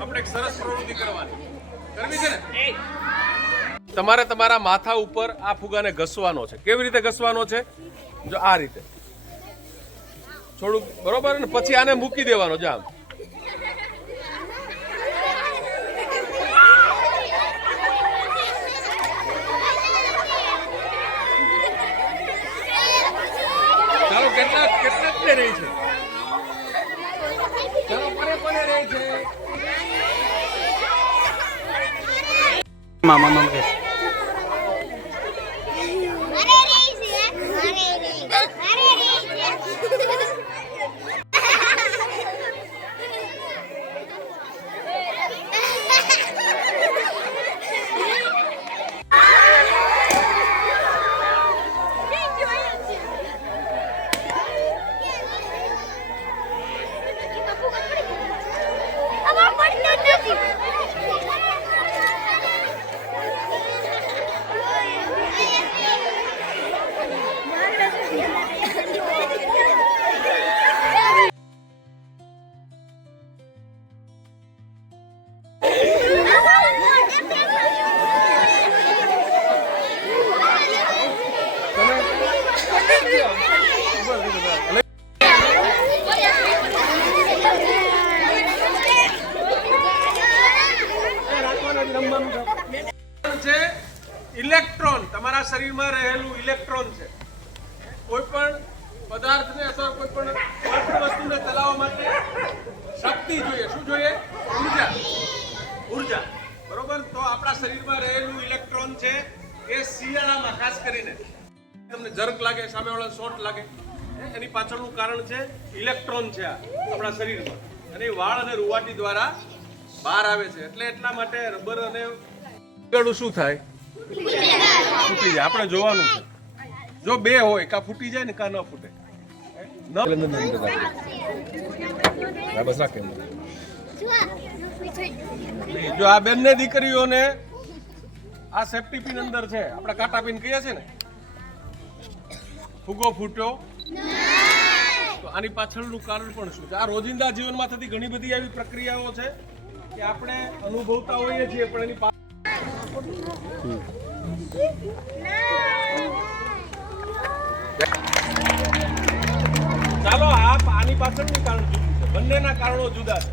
આપણે એક સરસ પ્રવૃત્તિ કરવાની છે ને, તમારે તમારા માથા ઉપર આ ફુગાને ઘસવાનો છે. કેવી રીતે ઘસવાનો છે? જો આ રીતે થોડુંક, બરોબર ને? પછી આને મૂકી દેવાનો. જો આમ ચાલો, કેટલાક ને રહી છે. ચાલો, કોને રહી છે? મામા કે ઇલેક્ટ્રોન તમારા શરીરમાં રહેલું ઇલેક્ટ્રોન છે. કોઈ પણ પદાર્થને અથવા કોઈ પણ વસ્તુને ચલાવવા માટે શક્તિ જોઈએ. શું જોઈએ? ઉર્જા. બરોબર? તો આપણા શરીરમાં રહેલું ઇલેક્ટ્રોન છે એ શિયાળામાં ખાસ કરીને તમને ઝરક લાગે, સામેવાળા શોર્ટ લાગે, એની પાછળનું કારણ છે ઇલેક્ટ્રોન છે આપણા શરીરમાં, અને વાળ અને રૂવાટી દ્વારા બહાર આવે છે. એટલે એટલા માટે રબર અને ગળું શું થાય? ફૂટી જાય. આપણે જોવાનું છે. જો બે હોય, કાં ફૂટી જાય ને કાં ન ફૂટે. જો આ બંને દીકરીઓને આ સેફ્ટી પિન અંદર છે, આપણે કાંટા પિન કહીએ છે ને, ફુગો ફૂટ્યો તો આની પાછળનું કારણ પણ શું છે? આ રોજિંદા જીવનમાં થતી ઘણી બધી એવી પ્રક્રિયાઓ છે કે આપણે અનુભવતા હોઈએ છીએ, પણ એની ચાલો આની પાછળનું કારણ જુદું છે. બંનેના કારણો જુદા છે.